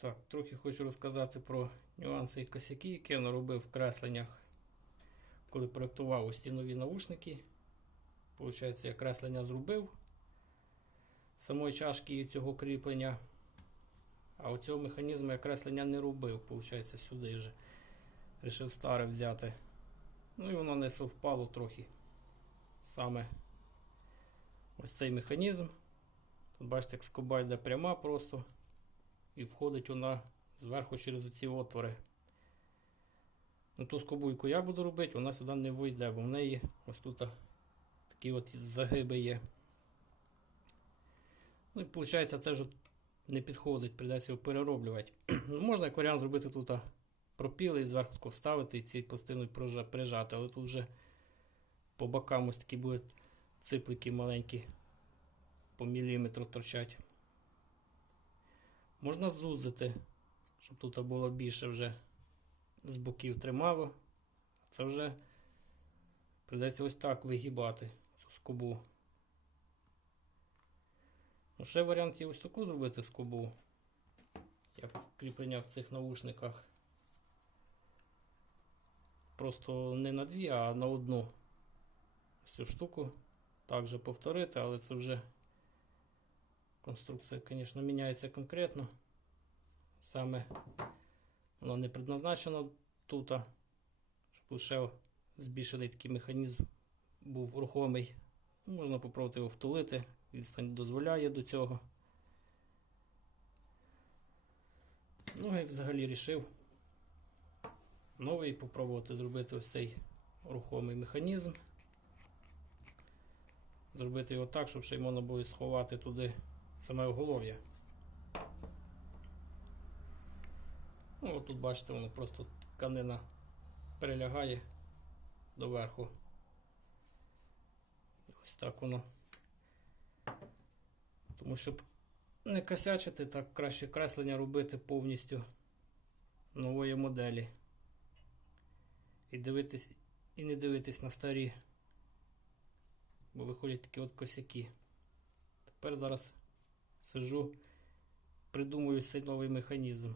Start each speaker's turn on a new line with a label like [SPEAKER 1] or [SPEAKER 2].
[SPEAKER 1] Так, трохи хочу розказати про нюанси і косяки, які я наробив в кресленнях, коли проєктував ось ці нові наушники. Получається, я креслення зробив самої чашки і цього кріплення. А оцього механізму я креслення не робив, Получається, сюди вже. Рішив старе взяти. Ну і воно не совпало трохи. Саме ось цей механізм. Тут бачите, як скоба йде пряма просто. І входить вона зверху через оці отвори. Ну, ту скобу, яку я буду робити, вона сюди не вийде, бо в неї ось тут такі от загиби є. Ну і виходить, це вже не підходить, прийдеться його перероблювати. ну, можна як варіант зробити тут пропіли і зверху тако вставити і ці пластиною прижа- прижати, але тут вже по бокам ось такі будуть циплики маленькі по міліметру торчать. Можна зузити, щоб тут було більше вже з боків тримало. Це вже прийдеться ось так вигибати цю скобу. Ну, ще варіант є ось таку зробити скобу, як кріплення в цих наушниках. Просто не на дві, а на одну цю штуку. Також повторити, але це вже конструкція, звісно, міняється конкретно. Саме воно не предназначено тут, щоб лише збільшений такий механізм був рухомий. Можна попробувати його втулити, відстань дозволяє до цього. Ну і взагалі рішив новий попробувати зробити ось цей рухомий механізм. Зробити його так, щоб ще й можна було сховати туди саме оголов'я. Ну, от тут бачите, воно просто тканина перелягає доверху. Ось так воно. Тому щоб не косячити, так краще креслення робити повністю нової моделі. І дивитись, і не дивитись на старі. Бо виходять такі от косяки. Тепер зараз сижу, придумую цей новий механізм.